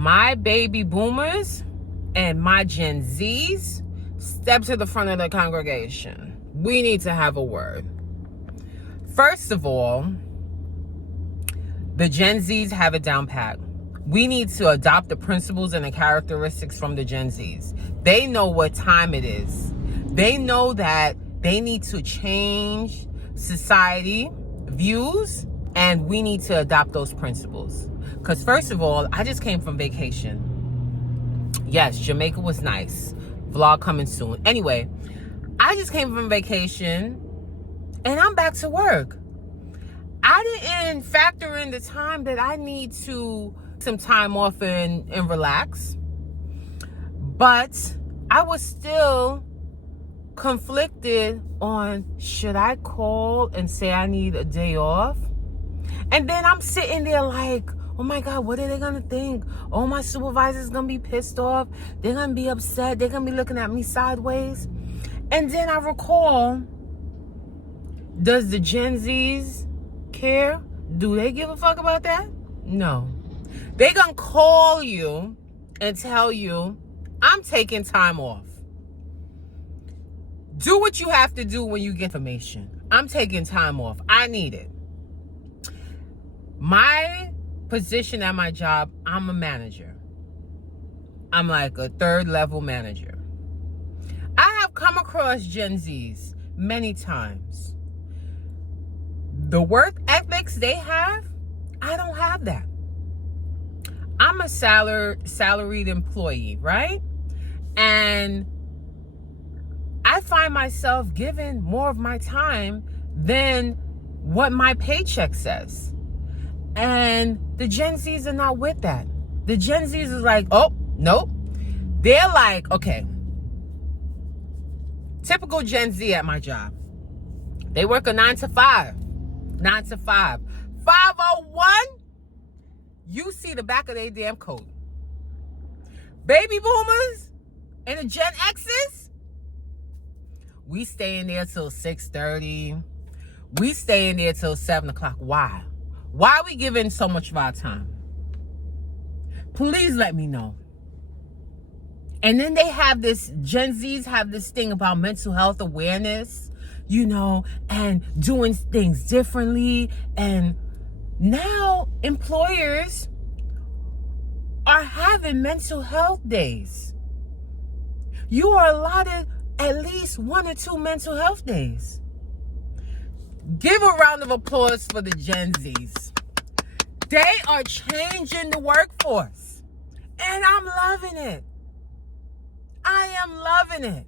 my baby boomers and my Gen Zs, step to the front of the congregation. We need to have a word. First of all, the Gen Zs have it down pat. We need to adopt the principles and the characteristics from the Gen Zs. They know what time it is. They know that they need to change society views, and we need to adopt those principles. Because first of all, I just came from vacation. Yes, Jamaica was nice. Vlog coming soon. Anyway, I just came from vacation and I'm back to work. I didn't factor in the time that I need to some time off and relax. But I was still conflicted on, should I call and say I need a day off? And then I'm sitting there like, oh my God, what are they gonna think? Oh, my supervisor's gonna be pissed off. They're gonna be upset. They're gonna be looking at me sideways. And then I recall, does the Gen Zs care? Do they give a fuck about that? No. They gonna call you and tell you, I'm taking time off. Do what you have to do when you get information. I'm taking time off. I need it. My position at my job, I'm a manager. I'm like a third level manager. I have come across Gen Zs many times. The work ethics they have, I don't have that. I'm a salaried employee, right? And I find myself giving more of my time than what my paycheck says. And the Gen Zs are not with that. The Gen Zs is like, oh, nope. They're like, okay. Typical Gen Z at my job. They work a 9 to 5. 9 to 5. 501, you see the back of their damn coat. Baby boomers and the Gen X's, we stay in there till 6:30. We stay in there till 7 o'clock. Why? Why are we giving so much of our time? Please let me know. And then they have this, Gen Zs have this thing about mental health awareness, you know, and doing things differently. And now employers are having mental health days. You are allotted at least 1 or 2 mental health days. Give a round of applause for the Gen Zs. They are changing the workforce. And I'm loving it. I am loving it.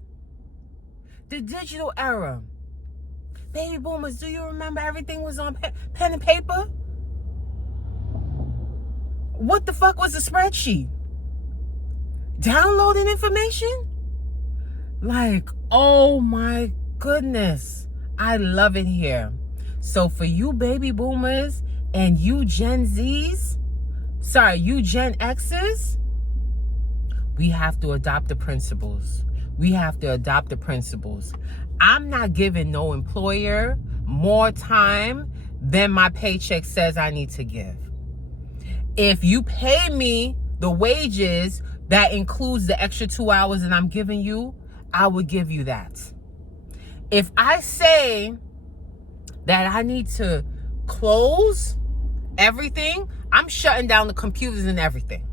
The digital era. Baby boomers, do you remember everything was on pen and paper? What the fuck was a spreadsheet? Downloading information? Like, oh my goodness. I love it here. So for you baby boomers and you Gen Zs, you Gen X's, we have to adopt the principles. We have to adopt the principles. I'm not giving no employer more time than my paycheck says I need to give. If you pay me the wages that includes the extra 2 hours that I'm giving you, I will give you that. If I say that I need to close everything, I'm shutting down the computers and everything.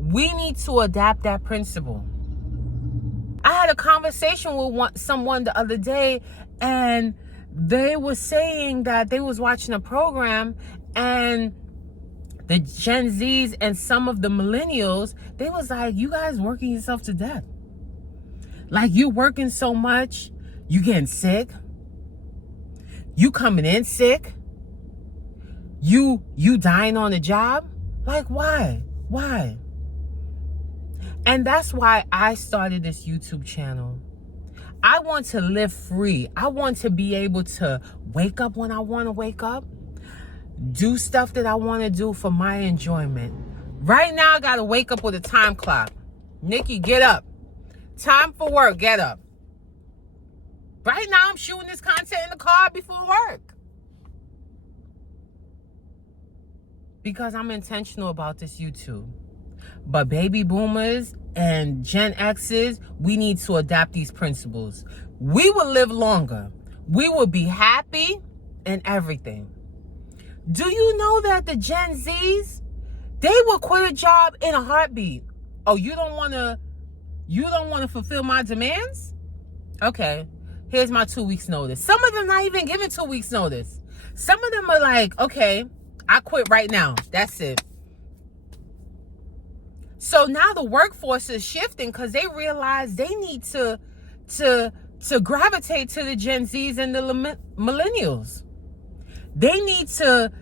We need to adapt that principle. I had a conversation with someone the other day, and they were saying that they was watching a program, and the Gen Zs and some of the millennials, they was like, you guys working yourself to death. Like, you working so much, you getting sick. You coming in sick. You dying on the job. Like, why? Why? And that's why I started this YouTube channel. I want to live free. I want to be able to wake up when I want to wake up. Do stuff that I want to do for my enjoyment. Right now, I got to wake up with a time clock. Nikki, get up. Time for work, get up. Right now, I'm shooting this content in the car before work. because I'm intentional about this YouTube. But baby boomers and Gen X's, we need to adapt these principles. We will live longer. We will be happy and everything. Do you know that the Gen Z's, they will quit a job in a heartbeat? Oh, you don't want to fulfill my demands? Okay, here's my 2 weeks notice. Some of them not even giving 2 weeks notice. Some of them are like, okay, I quit right now. That's it. So now the workforce is shifting because they realize they need to gravitate to the Gen Zs and the millennials. They need to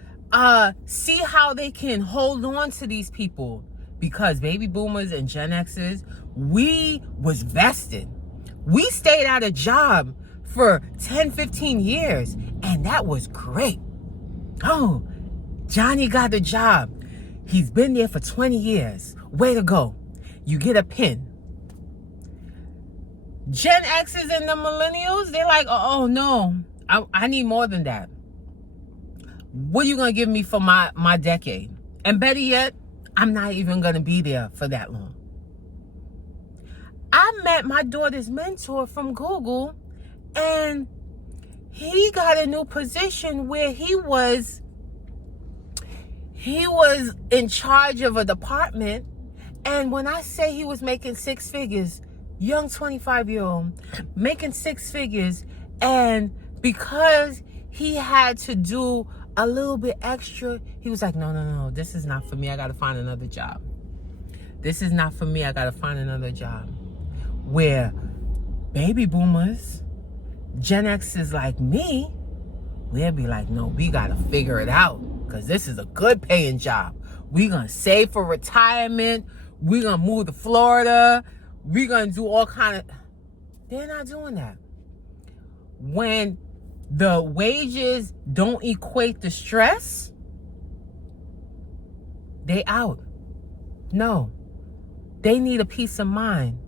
see how they can hold on to these people, because baby boomers and Gen X's, we was vested. We stayed at a job for 10, 15 years, and that was great. Oh, Johnny got the job. He's been there for 20 years. Way to go. You get a pin. Gen X's and the millennials, they're like, oh no, I need more than that. What are you going to give me for my decade? And better yet, I'm not even going to be there for that long. I met my daughter's mentor from Google, and he got a new position where he was in charge of a department. And when I say he was making 6 figures, young 25-year-old making 6 figures, and because he had to do a little bit extra, he was like, no, this is not for me. I got to find another job. This is not for me. I got to find another job. Where baby boomers, Gen X's like me, we'll be like, no, we got to figure it out, because this is a good paying job. We're going to save for retirement. We're going to move to Florida. We're going to do all kind of... They're not doing that. When the wages don't equate the stress, they out. No. They need a peace of mind.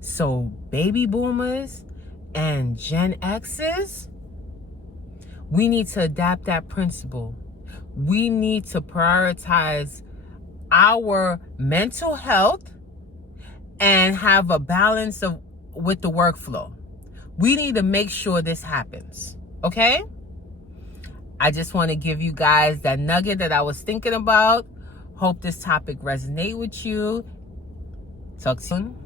So baby boomers and Gen X's, we need to adapt that principle. We need to prioritize our mental health and have a balance with the workflow. We need to make sure this happens. Okay? I just want to give you guys that nugget that I was thinking about. Hope this topic resonate with you. Talk soon.